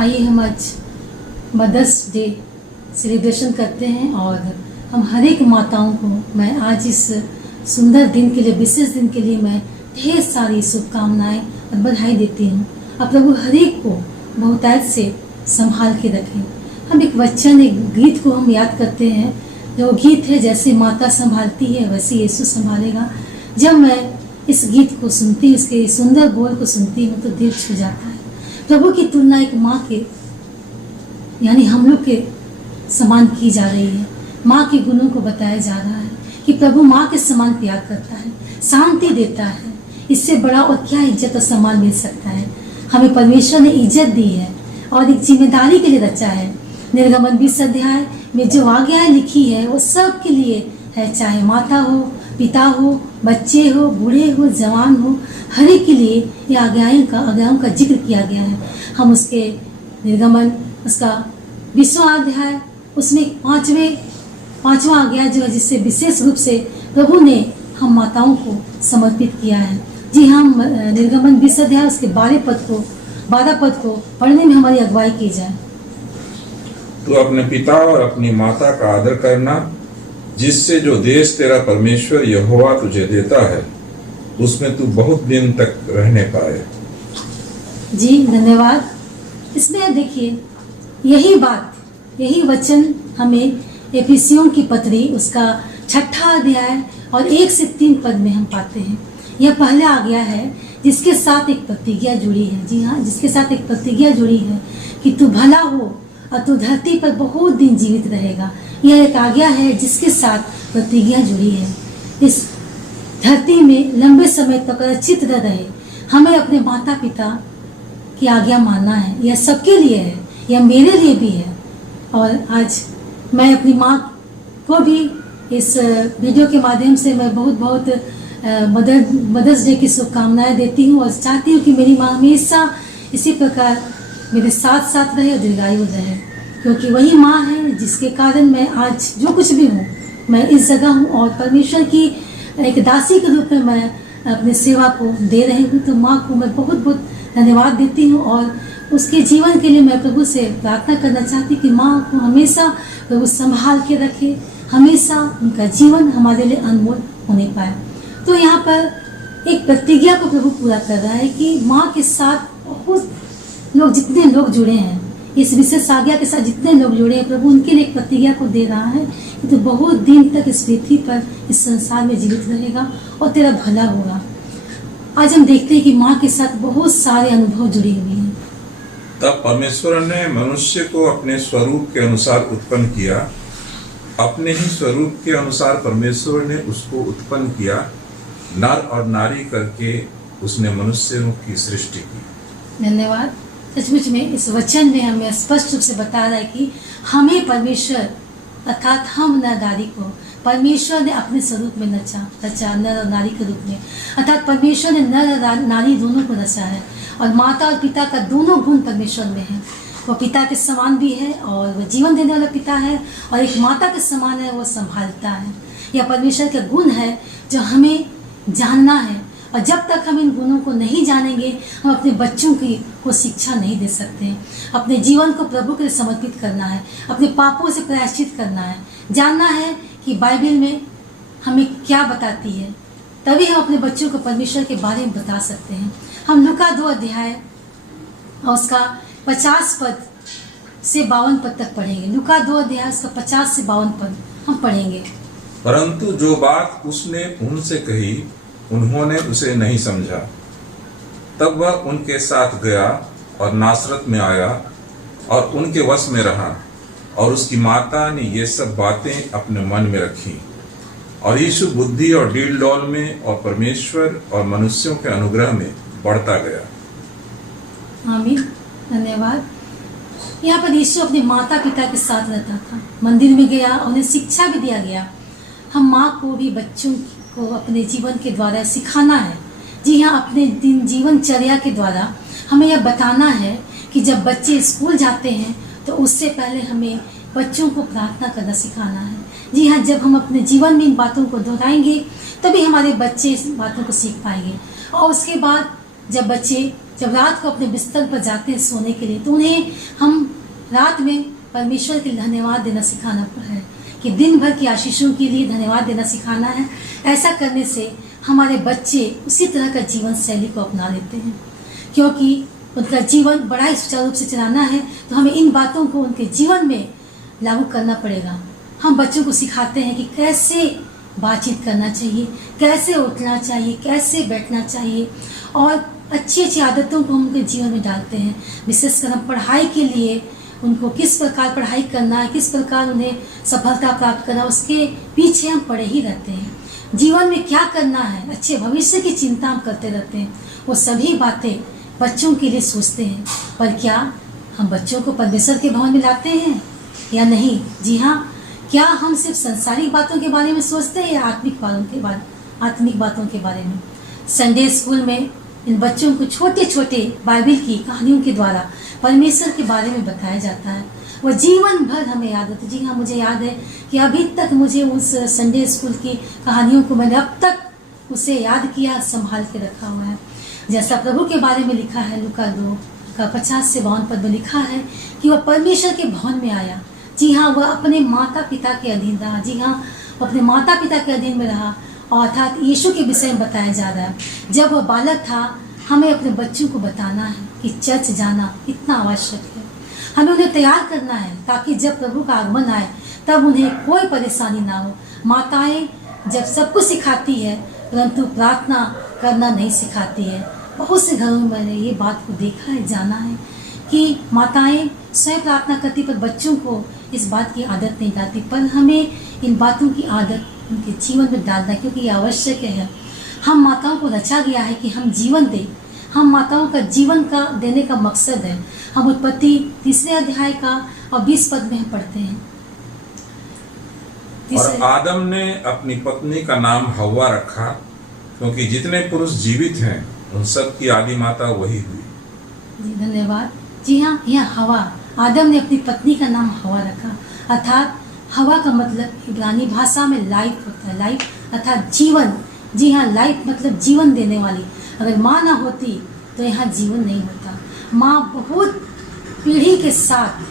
आइए हम आज मदर्स डे सेलिब्रेशन करते हैं और हम हर एक माताओं को मैं आज इस सुंदर दिन के लिए, विशेष दिन के लिए मैं ढेर सारी शुभकामनाएं और बधाई देती हूँ। अब प्रभु हर एक को बहुतायत से संभाल के रखें। हम एक वचन, एक गीत को हम याद करते हैं, जो गीत है जैसे माता संभालती है वैसे यीशु संभालेगा। जब मैं इस गीत को सुनती हूँ, इसके सुंदर बोल को सुनती हूँ तो दिल छू जाता है। प्रभु की तुलना एक माँ के यानी हम लोग के समान की जा रही है। माँ के गुणों को बताया जा रहा है कि प्रभु माँ के समान प्यार करता है, शांति देता है। इससे बड़ा और क्या इज्जत और सम्मान मिल सकता है। हमें परमेश्वर ने इज्जत दी है और एक जिम्मेदारी के लिए रचा है। निर्गमन 20 अध्याय में जो आज्ञाएं लिखी है वो सब के लिए है, चाहे माता हो, पिता हो, बच्चे हो, बूढ़े हो, जवान हो, हर एक के लिए ये आज्ञाओं का जिक्र किया गया है। हम उसके निर्गमन उसका 20वां अध्याय उसमें पांचवा आज्ञा जो है, जिससे विशेष रूप से प्रभु ने हम माताओं को समर्पित किया है। जी हम निर्गमन 20 अध्याय उसके 12 पद को पढ़ने में हमारी अगुवाई की जाए। तू अपने पिता और अपनी माता का आदर करना, जिससे जो देश तेरा परमेश्वर यहोवा तुझे देता है उसमें तू बहुत दिन तक रहने पाए। जी धन्यवाद। इसमें देखिए यही वचन हमें एफिसियों की पत्री उसका 6 अध्याय और 1 से 3 पद में हम पाते हैं। यह पहला आज्ञा है जिसके साथ एक प्रतिज्ञा जुड़ी है। जी हाँ, जिसके साथ एक प्रतिज्ञा जुड़ी है कि तू भला हो और तू धरती पर बहुत दिन जीवित रहेगा। यह एक आज्ञा है जिसके साथ प्रतिज्ञा जुड़ी है। इस धरती में लंबे समय तक रक्षित रहे। हमें अपने माता पिता की आज्ञा मानना है। यह सबके लिए है, यह मेरे लिए भी है। और आज मैं अपनी माँ को भी इस वीडियो के माध्यम से मैं बहुत मदर्स डे की शुभकामनाएं देती हूँ और चाहती हूँ कि मेरी माँ हमेशा इसी प्रकार मेरे साथ साथ रहे और दीर्घायु रहे, क्योंकि वही माँ है जिसके कारण मैं आज जो कुछ भी हूँ, मैं इस जगह हूँ और परमेश्वर की एक दासी के रूप में मैं अपनी सेवा को दे रही हूँ। तो माँ को मैं बहुत धन्यवाद देती हूँ और उसके जीवन के लिए मैं प्रभु से प्रार्थना करना चाहती कि माँ को हमेशा प्रभु संभाल के रखे, हमेशा उनका जीवन हमारे लिए अनमोल होने पाए। तो यहाँ पर एक प्रतिज्ञा को प्रभु पूरा कर रहा है कि माँ के साथ बहुत लोग, जितने लोग जुड़े हैं इस विशेष आज्ञा के साथ, जितने लोग जुड़े हैं, प्रभु उनके लिए एक प्रतिज्ञा को दे रहा है कि तो बहुत दिन तक इस पृथ्वी पर, इस संसार में जीवित रहेगा और तेरा भला होगा। आज हम देखते हैं कि माँ के साथ बहुत सारे अनुभव जुड़े हुए हैं। तब परमेश्वर ने मनुष्य को अपने स्वरूप के अनुसार उत्पन्न किया, अपने ही स्वरूप के अनुसार परमेश्वर ने उसको उत्पन्न किया, नर और नारी करके उसने मनुष्यों की सृष्टि की। धन्यवाद। सचमुच में इस वचन में हमें स्पष्ट रूप से बता रहा है कि हमें परमेश्वर अर्थात हम नर नारी को परमेश्वर ने अपने स्वरूप में रचा, नर और नारी के रूप में, अर्थात परमेश्वर ने नर और नारी दोनों को रचा है। और माता और पिता का दोनों गुण परमेश्वर में है। वो पिता के समान भी है और वो जीवन देने वाला पिता है, और एक माता के समान है, वो संभालता है। यह परमेश्वर का गुण है जो हमें जानना है। और जब तक हम इन गुणों को नहीं जानेंगे, हम अपने बच्चों को शिक्षा नहीं दे सकते हैं। अपने जीवन को प्रभु के लिए समर्पित करना है, अपने पापों से प्रायश्चित करना है, जानना है कि बाइबल में हमें क्या बताती है, तभी हम अपने बच्चों को परमेश्वर के बारे में बता सकते हैं। हम लूका 2 अध्याय और उसका 50 पद से 52 पद तक पढ़ेंगे। लूका 2 अध्याय उसका 50 से 52 पद हम पढ़ेंगे। परंतु जो बात उसने उनसे कही उन्होंने उसे नहीं समझा। तब वह उनके साथ गया और नासरत में आया और उनके वश में रहा, और उसकी माता ने ये सब बातें अपने मन में रखी। और यीशु बुद्धि और डील डौल में और परमेश्वर और मनुष्यों के अनुग्रह में बढ़ता गया। आमीन। धन्यवाद। यहाँ पर यीशु अपने माता पिता के साथ रहता था, मंदिर में गया, उन्हें शिक्षा भी दिया गया। हम माँ को भी बच्चों को अपने जीवन के द्वारा सिखाना है। जी हाँ, अपने जीवनचर्या के द्वारा हमें यह बताना है कि जब बच्चे स्कूल जाते हैं तो उससे पहले हमें बच्चों को प्रार्थना करना सिखाना है। जी हाँ, जब हम अपने जीवन में इन बातों को दोहराएंगे तभी हमारे बच्चे इस बातों को सीख पाएंगे। और उसके बाद जब बच्चे जब रात को अपने बिस्तर पर जाते हैं सोने के लिए, तो उन्हें हम रात में परमेश्वर के लिए धन्यवाद देना सिखाना है कि दिन भर की आशीषों के लिए धन्यवाद देना सिखाना है। ऐसा करने से हमारे बच्चे उसी तरह का जीवन शैली को अपना लेते हैं, क्योंकि उनका जीवन बड़ा ही सुचारू रूप से चलाना है। तो हमें इन बातों को उनके जीवन में लागू करना पड़ेगा। हम बच्चों को सिखाते हैं कि कैसे बातचीत करना चाहिए, कैसे उठना चाहिए, कैसे बैठना चाहिए, और अच्छी अच्छी आदतों को हम उनके जीवन में डालते हैं। विशेषकर हम पढ़ाई के लिए उनको किस प्रकार पढ़ाई करना है, किस प्रकार उन्हें सफलता प्राप्त करना, उसके पीछे हम पड़े ही रहते हैं। जीवन में क्या करना है, अच्छे भविष्य की चिंता हम करते रहते हैं। वो सभी बातें बच्चों के लिए सोचते हैं, पर क्या हम बच्चों को परमेश्वर के भवन में लाते हैं या नहीं? जी हाँ, क्या हम सिर्फ संसारिक बातों के बारे में सोचते हैं या आत्मिक बातों के बारे में? संडे स्कूल में इन बच्चों को छोटे छोटे बाइबल की कहानियों के द्वारा परमेश्वर के बारे में बताया जाता है। वो जीवन भर हमें याद होती। जी हाँ, मुझे याद है कि अभी तक मुझे उस संडे स्कूल की कहानियों को मैंने अब तक उसे याद किया, संभाल के रखा हुआ है। जैसा प्रभु के बारे में लिखा है, लूका 2:50-52 पद में लिखा है कि वह परमेश्वर के भवन में आया। जी हाँ, वह अपने माता पिता के अधीन रहा। जी हाँ, अपने माता पिता के अधीन में रहा, और अर्थात यीशु के विषय में बताया जा रहा है। जब वह बालक था, हमें अपने बच्चों को बताना है कि चर्च जाना कितना आवश्यक है। हमें उन्हें तैयार करना है ताकि जब प्रभु का आगमन आए तब उन्हें कोई परेशानी ना हो। माताएं जब सब कुछ सिखाती है, परंतु प्रार्थना करना नहीं सिखाती है। बहुत से घरों में मैंने ये बात को देखा है, जाना है कि माताएं स्वयं प्रार्थना करती, पर बच्चों को इस बात की आदत नहीं डालती। पर हमें इन बातों की आदत उनके जीवन में डालना, क्योंकि ये आवश्यक है। हम माताओं को रचा गया है कि हम जीवन दें। हम माताओं का जीवन का देने का मकसद है। हम उत्पत्ति 3 अध्याय का और 20 पद में हम पढ़ते हैं। और आदम ने अपनी पत्नी का नाम हव्वा रखा, क्योंकि जितने पुरुष जीवित हैं उन सब की आदि माता वही हुई। जी धन्यवाद। जी हाँ, यह हवा, आदम ने अपनी पत्नी का नाम हवा रखा। अर्थात हवा का मतलब इब्रानी भाषा में लाइफ होता है। लाइफ अर्थात जीवन। जी हाँ, लाइफ मतलब जीवन देने वाली। अगर माँ ना होती तो यहाँ जीवन नहीं होता। माँ बहुत पीढ़ी के साथ,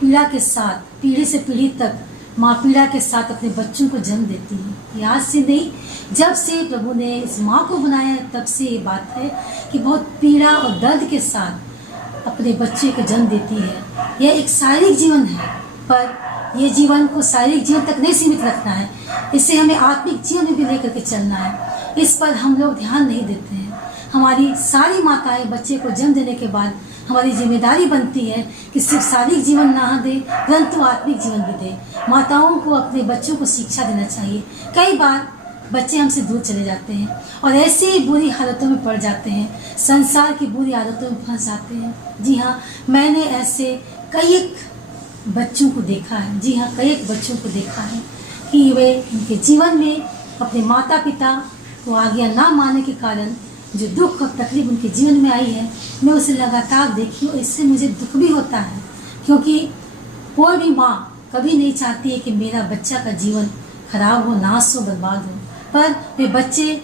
पीड़ा के साथ, पीढ़ी से पीढ़ी तक माँ पीड़ा के साथ अपने बच्चों को जन्म देती है। ये आज से नहीं, जब से प्रभु ने इस माँ को बनाया तब से ये बात है कि बहुत पीड़ा और दर्द के साथ अपने बच्चे को जन्म देती है। यह एक शारीरिक जीवन है, पर यह जीवन को शारीरिक जीवन तक नहीं सीमित रखना है। इसे हमें आत्मिक जीवन में भी लेकर के चलना है। इस पर हम लोग ध्यान नहीं देते हैं। हमारी सारी माताएं बच्चे को जन्म देने के बाद हमारी जिम्मेदारी बनती है कि सिर्फ शारीरिक जीवन ना दे, परंतु आत्मिक जीवन भी दे। माताओं को अपने बच्चों को शिक्षा देना चाहिए। कई बार बच्चे हमसे दूर चले जाते हैं और ऐसे ही बुरी हालतों में पड़ जाते हैं, संसार की बुरी आदतों में फंस जाते हैं। जी हाँ, मैंने ऐसे कई बच्चों को देखा है। जी हाँ, कई बच्चों को देखा है कि वे उनके जीवन में अपने माता पिता को आज्ञा ना मानने के कारण जो दुख और तकलीफ उनके जीवन में आई है, मैं उसे लगातार देखी और इससे मुझे दुख भी होता है, क्योंकि कोई भी माँ कभी नहीं चाहती है कि मेरा बच्चा का जीवन खराब हो, नाश हो, बर्बाद हो। पर वे बच्चे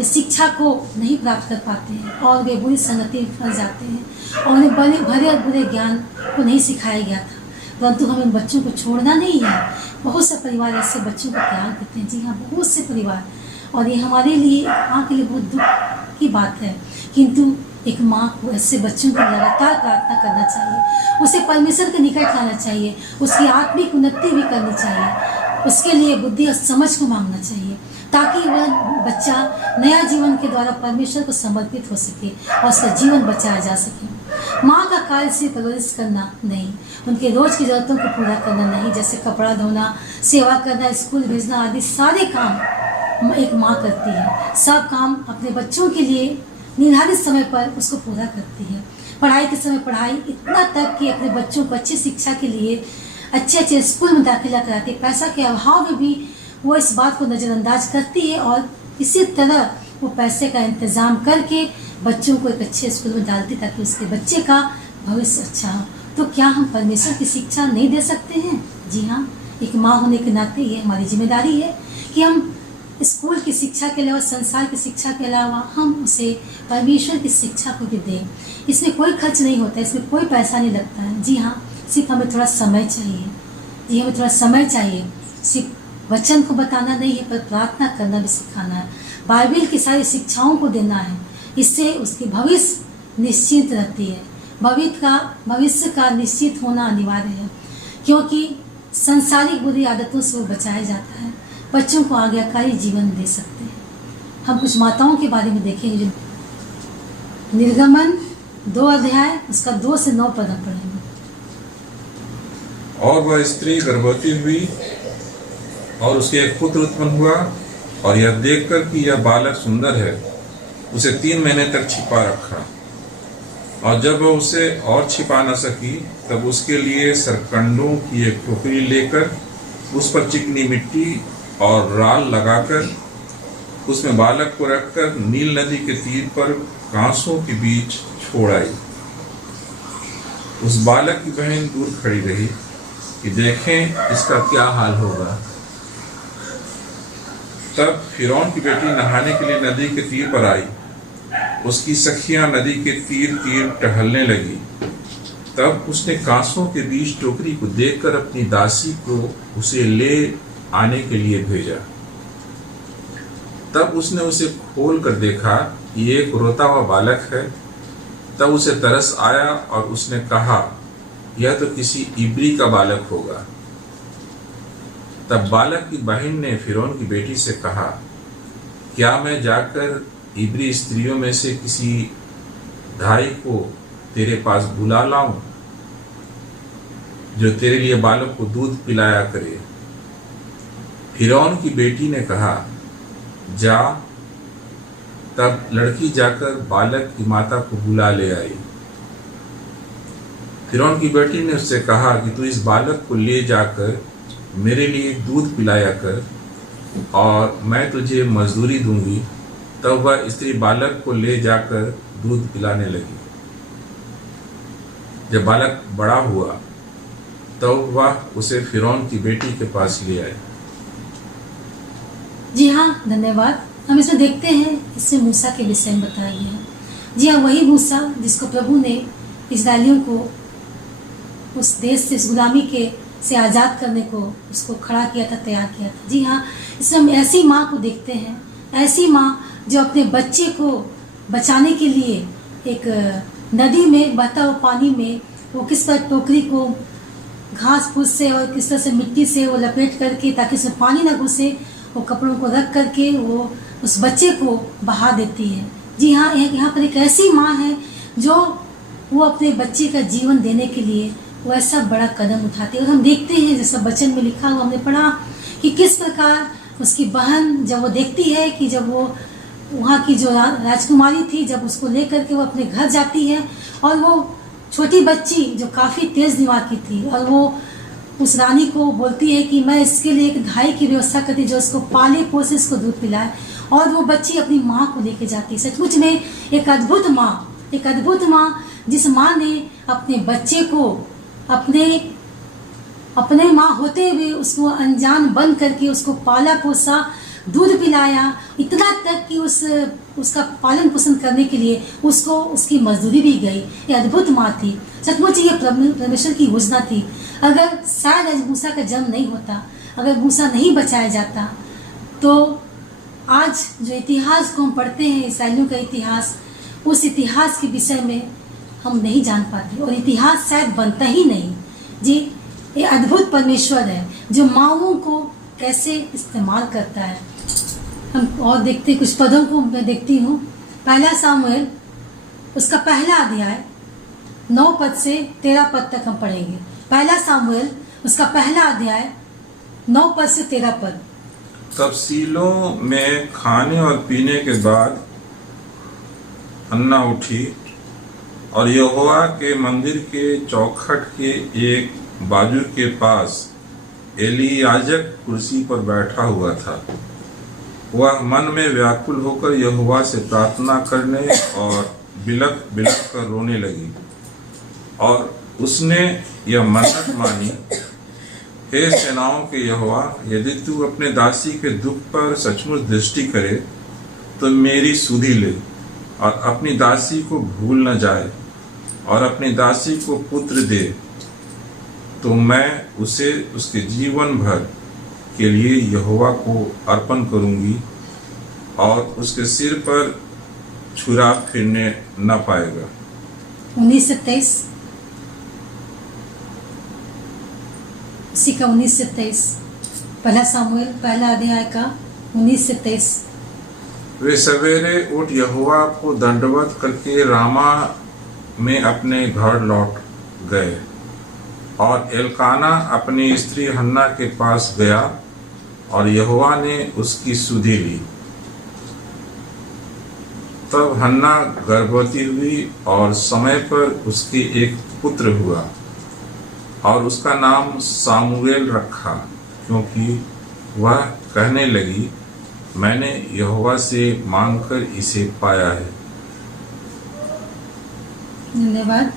इस शिक्षा को नहीं प्राप्त कर पाते हैं और वे बुरी संगति में फंस जाते हैं और उन्हें भरे और बुरे ज्ञान को नहीं सिखाया गया था। परंतु हमें इन बच्चों को छोड़ना नहीं है। बहुत से परिवार ऐसे बच्चों को प्यार देते हैं। जी हाँ, बहुत से परिवार, और ये हमारे लिए, माँ के लिए बहुत दुख की बात है। किंतु एक माँ को ऐसे बच्चों को लगातार प्रार्थना करना चाहिए, उसे परमेश्वर के निकट लाना चाहिए, उसकी आत्मिक उन्नति भी करनी चाहिए, उसके लिए बुद्धि और समझ को मांगना चाहिए, ताकि वह बच्चा नया जीवन के द्वारा परमेश्वर को समर्पित हो सके और उसका जीवन बचाया जा सके। माँ का कार्य सिर्फ परवरिश करना नहीं, उनके रोज की जरूरतों को पूरा करना नहीं, जैसे कपड़ा धोना, सेवा करना, स्कूल भेजना आदि सारे काम एक माँ करती है। सब काम अपने बच्चों के लिए निर्धारित समय पर उसको पूरा करती है। पढ़ाई के समय पढ़ाई, इतना तक कि अपने बच्चों को अच्छी शिक्षा के लिए अच्छे स्कूल में दाखिला कराती है। पैसा के अभाव में भी वो इस बात को नज़रअंदाज करती है और इसी तरह वो पैसे का इंतज़ाम करके बच्चों को एक अच्छे स्कूल में डालती ताकि उसके बच्चे का भविष्य अच्छा हो। तो क्या हम परमेश्वर की शिक्षा नहीं दे सकते हैं? जी हाँ, एक माँ होने के नाते ये हमारी जिम्मेदारी है कि हम स्कूल की शिक्षा के अलावा, संसार की शिक्षा के अलावा हम उसे परमेश्वर की शिक्षा को भी दें। इसमें कोई खर्च नहीं होता, इसमें कोई पैसा नहीं लगता है। जी हाँ, सिर्फ हमें थोड़ा समय चाहिए। जी, हमें थोड़ा समय चाहिए। सिर्फ वचन को बताना नहीं है, पर प्रार्थना करना भी सिखाना है। बाइबल की सारी शिक्षाओं को देना है। इससे उसकी भविष्य निश्चित रहती है। भविष्य का निश्चित होना अनिवार्य है, क्योंकि संसारिक बुरी आदतों से वो बचाया जाता है। बच्चों को आज्ञाकारी जीवन दे सकते हैं। हम कुछ माताओं के बारे में देखेंगे जो निर्गमन 2 अध्याय उसका 2 से 9 पद हम पढ़ेंगे। और वह स्त्री गर्भवती हुई और उसके एक पुत्र उत्पन्न हुआ, और यह देखकर कि यह बालक सुंदर है, उसे 3 महीने तक छिपा रखा। और जब वह उसे और छिपा न सकी, तब उसके लिए सरकंडों की एक टोकरी लेकर उस पर चिकनी मिट्टी और राल लगाकर उसमें बालक को रखकर नील नदी के तीर पर कांसों के बीच छोड़ आई। उस बालक की बहन दूर खड़ी रही कि देखें इसका क्या हाल होगा। तब फिरौन की बेटी नहाने के लिए नदी के तीर पर आई। उसकी सखियां नदी के तीर तीर टहलने लगी। तब उसने कांसों के बीच टोकरी को देखकर अपनी दासी को उसे ले आने के लिए भेजा। तब उसने उसे खोल कर देखा कि एक रोता हुआ बालक है। तब उसे तरस आया और उसने कहा, यह तो किसी इब्री का बालक होगा। तब बालक की बहन ने फिरौन की बेटी से कहा, क्या मैं जाकर इब्री स्त्रियों में से किसी ढाई को तेरे पास बुला लाऊं, जो तेरे लिए बालक को दूध पिलाया करे? फिरौन की बेटी ने कहा, जा। तब लड़की जाकर बालक की माता को बुला ले आई। फिरौन की बेटी ने उससे कहा कि तू इस बालक को ले जाकर मेरे लिए दूध पिलाया कर, और मैं तुझे मजदूरी दूंगी। तब वह स्त्री बालक को ले जाकर दूध पिलाने लगी। जब बालक बड़ा हुआ, तब वह उसे फिरौन की बेटी के पास ले आए। जी हाँ, धन्यवाद। हम इसमें देखते हैं, इससे मूसा के विषय में बताया गया है। जी हाँ, वही मूसा जिसको प्रभु ने इस्राएलियों को उस देश से, इस गुलामी के से आज़ाद करने को उसको खड़ा किया था, तैयार किया था। जी हाँ, इसमें हम ऐसी माँ को देखते हैं, ऐसी माँ जो अपने बच्चे को बचाने के लिए एक नदी में, बहता हुआ पानी में, वो किस तरह टोकरी को घास फूस से और किस तरह से मिट्टी से वो लपेट करके, ताकि उसमें पानी ना घुसे, वो कपड़ों को रख करके वो उस बच्चे को बहा देती है। जी हाँ, यहाँ पर एक ऐसी माँ है जो वो अपने बच्चे का जीवन देने के लिए वो ऐसा बड़ा कदम उठाती है। और हम देखते हैं, जैसा वचन में लिखा हुआ हमने पढ़ा, कि किस प्रकार उसकी बहन जब वो देखती है कि जब वो वहाँ की जो राजकुमारी थी, जब उसको लेकर के वो अपने घर जाती है, और वो छोटी बच्ची जो काफ़ी तेज दिमाग की थी, और वो उस रानी को बोलती है कि मैं इसके लिए एक ढाई की व्यवस्था करती जो इसको पाले पोसे, इसको दूध पिलाए। और वो बच्ची अपनी माँ को लेके जाती है। सचमुच में एक अद्भुत माँ, एक अद्भुत माँ, जिस माँ ने अपने बच्चे को अपने माँ होते हुए उसको अनजान बन करके उसको पाला पोसा, दूध पिलाया, इतना तक कि उसका पालन पोषण करने के लिए उसको उसकी मजदूरी भी गई। ये अद्भुत माँ थी। सचमुच ये परमेश्वर की योजना थी। अगर शायद आज मूसा का जन्म नहीं होता, अगर मूसा नहीं बचाया जाता, तो आज जो इतिहास को हम पढ़ते हैं, इस्राएलियों का इतिहास, उस इतिहास के विषय में हम नहीं जान पाते, और इतिहास शायद बनता ही नहीं। जी, ये अद्भुत परमेश्वर है जो माँओं को कैसे इस्तेमाल करता है। हम और देखते, कुछ पदों को मैं देखती हूँ। 1 सामुएल उसका पहला अध्याय 9 पद से 13 पद तक हम पढ़ेंगे। 1 सामुएल उसका पहला अध्याय 9 पद से 13 पद। तब सीलो में खाने और पीने के बाद अन्ना उठी, और यहोवा के मंदिर के चौखट के एक बाजू के पास एलियाजक कुर्सी पर बैठा हुआ था। वह मन में व्याकुल होकर यहोवा से प्रार्थना करने और बिलख बिलख कर रोने लगी, और उसने यह मन्नत मानी हे सेनाओं के यहोवा, यदि तू अपने दासी के दुख पर सचमुच दृष्टि करे तो मेरी सुधि ले और अपनी दासी को भूल न जाए और अपनी दासी को पुत्र दे, तो मैं उसे उसके जीवन भर के लिए यहोवा को अर्पण करूंगी और उसके सिर पर छुरा फिरने न पाएगा। 19 से 23, उसी का 19 से 23, पहला सामुएल पहला अध्याय का 19 से 23। वे सवेरे उठ यहोवा को दंडवत करके रामा में अपने घर लौट गए और एलकाना अपनी स्त्री हन्ना के पास गया और यहोवा ने उसकी सुधि ली। तब हन्ना गर्भवती हुई और समय पर उसके एक पुत्र हुआ और उसका नाम सामुएल रखा, क्योंकि वह कहने लगी, मैंने यहोवा से मांगकर इसे पाया है। धन्यवाद।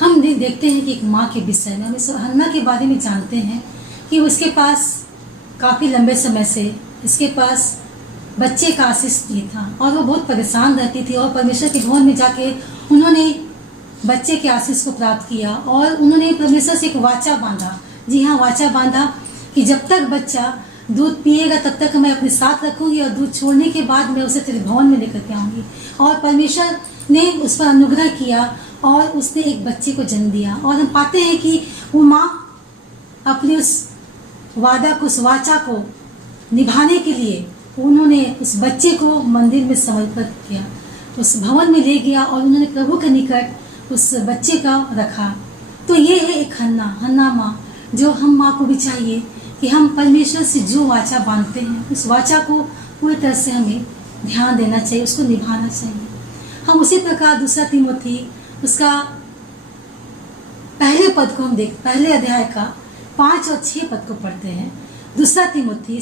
हम देखते हैं कि एक माँ के विषय में, हम इस हन्ना के बारे में जानते हैं कि उसके पास काफ़ी लंबे समय से इसके पास बच्चे का आशीष नहीं था और वो बहुत परेशान रहती थी और परमेश्वर के भवन में जाके उन्होंने बच्चे के आशीष को प्राप्त किया और उन्होंने परमेश्वर से एक वाचा बांधा। जी हाँ, वाचा बांधा कि जब तक बच्चा दूध पिएगा तब तक मैं अपने साथ रखूंगी और दूध छोड़ने के बाद मैं उसे तेरे भवन में लेकर के आऊंगी। और परमेश्वर ने उस पर अनुग्रह किया और उसने एक बच्चे को जन्म दिया। और हम पाते हैं कि वो माँ अपने उस वादा को, उस वाचा को निभाने के लिए उन्होंने उस बच्चे को मंदिर में समर्पित किया, उस भवन में ले गया और उन्होंने प्रभु के निकट उस बच्चे का रखा। तो ये है एक हन्ना माँ, जो हम माँ को भी चाहिए कि हम परमेश्वर से जो वाचा बांधते हैं उस वाचा को पूरी तरह से हमें ध्यान देना चाहिए, उसको निभाना चाहिए। हम उसी प्रकार 2 तीमुथी उसका पहले पद को हम पहले अध्याय का 5 और 6 पद को पढ़ते हैं। 2 तीमुथी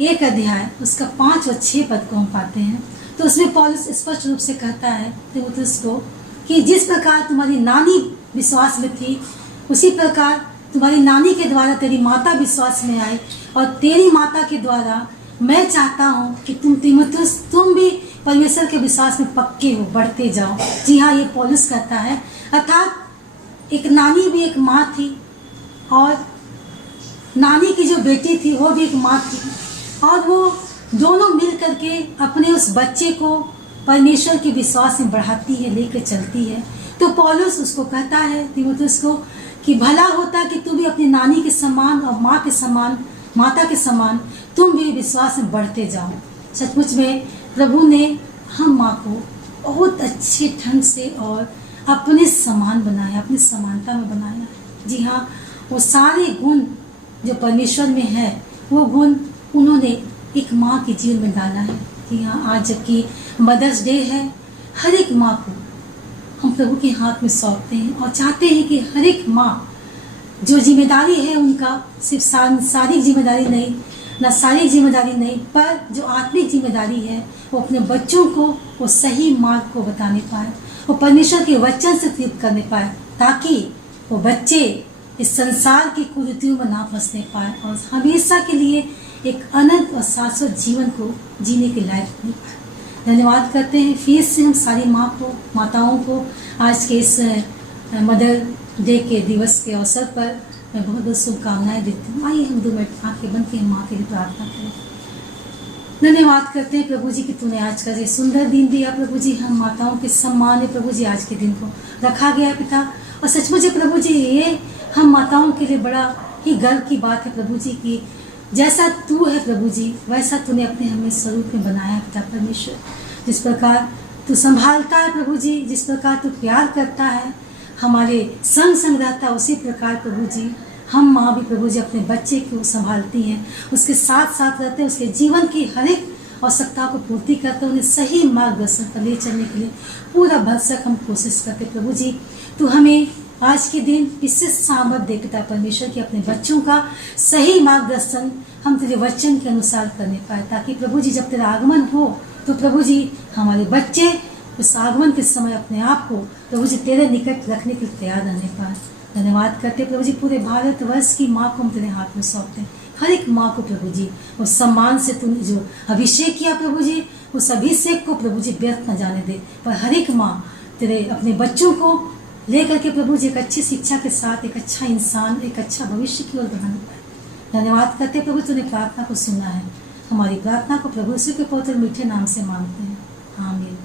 1 अध्याय उसका 5 और 6 पद को हम पाते हैं। तो उसमें पौलुस स्पष्ट रूप से कहता है तीमुथियुस को कि जिस प्रकार तुम्हारी नानी विश्वास में थी, उसी प्रकार तुम्हारी नानी के द्वारा तेरी माता विश्वास में आई और तेरी माता के द्वारा मैं चाहता हूँ कि तुम तीमुथियुस, तुम भी परमेश्वर के विश्वास में पक्के हो, बढ़ते जाओ। जी हाँ, ये पौलुस कहता है। अर्थात एक नानी भी एक माँ थी और नानी की जो बेटी थी वो भी एक माँ थी और वो दोनों मिल करके अपने उस बच्चे को परमेश्वर के विश्वास में बढ़ाती है, लेकर चलती है। तो पौलुस उसको कहता है तीमुथियुस को कि भला होता कि तू भी अपनी नानी के समान और माँ के समान, माता के समान तुम भी विश्वास में बढ़ते जाओ। सचमुच में प्रभु ने हम माँ को बहुत अच्छे ढंग से और अपने समान बनाया, अपनी समानता में बनाया। जी हाँ, वो सारे गुण जो परमेश्वर में है वो गुण उन्होंने एक माँ के जीवन में डाला है। जी हाँ, आज जबकि मदर्स डे है, हर एक माँ को हम प्रभु के हाथ में सौंपते हैं और चाहते हैं कि हर एक माँ जो जिम्मेदारी है उनका सिर्फ शारीरिक जिम्मेदारी नहीं, ना शारीरिक जिम्मेदारी नहीं, पर जो आत्मिक जिम्मेदारी है वो अपने बच्चों को वो सही मार्ग को बताने पाए, वो परमेश्वर के वचन से तृप्त करने पाए, ताकि वो बच्चे इस संसार की कुरीतियों में ना फंसने पाए और हमेशा के लिए एक अनंत और शाश्वत जीवन को जीने के लायक बने पाए। धन्यवाद करते हैं फिर से हम सारी माँ को, माताओं को आज के इस मदर डे के दिवस के अवसर पर मैं बहुत बहुत शुभकामनाएं देती हूँ। आइए हम 2 मिनट आंखें बंद के माँ के लिए प्रार्थना करें। धन्यवाद करते हैं प्रभु जी कि तूने आज का ये सुंदर दिन दिया। प्रभु जी, हम माताओं के सम्मान है प्रभु जी आज के दिन को रखा गया है पिता, और सचमुच है प्रभु जी ये हम माताओं के लिए बड़ा ही गर्व की बात है प्रभु जी की जैसा तू है प्रभु जी वैसा तूने अपने हमें स्वरूप में बनाया पिता परमेश्वर। जिस प्रकार तू संभालता है प्रभु जी, जिस प्रकार तू प्यार करता है, हमारे संग संग रहता है, उसी प्रकार प्रभु जी हम माँ भी प्रभु जी अपने बच्चे को संभालती हैं, उसके साथ साथ रहते हैं, उसके जीवन की हर एक आवश्यकता को पूर्ति करते हैं, उन्हें सही मार्गदर्शन पर ले चलने के लिए पूरा भरसक हम कोशिश करते प्रभु जी। तू हमें आज के दिन विशेष सामर्थ दे पिता परमेश्वर की अपने बच्चों का सही मार्गदर्शन हम तेरे वचन के अनुसार करने पाए, ताकि प्रभु जी जब तेरा आगमन हो तो प्रभु जी हमारे बच्चे उस आगमन के समय अपने आप को प्रभु जी तेरे निकट रखने के लिए तैयार रहने पाए। धन्यवाद करते प्रभु जी, पूरे भारतवर्ष की माँ को हम तेरे हाथ में सौंपते हैं। हर एक माँ को प्रभु जी उस सम्मान से तूने जो अभिषेक किया प्रभु जी, उस अभिषेक को प्रभु जी व्यर्थ न जाने दे। पर हर एक माँ तेरे अपने बच्चों को लेकर के प्रभु जी एक अच्छी शिक्षा के साथ एक अच्छा इंसान, एक अच्छा भविष्य की ओर बढ़ाने पाए। धन्यवाद करते प्रभु, तूने प्रार्थना को सुना है। हमारी प्रार्थना को प्रभु यीशु के पवित्र मीठे नाम से मांगते हैं, आमीन।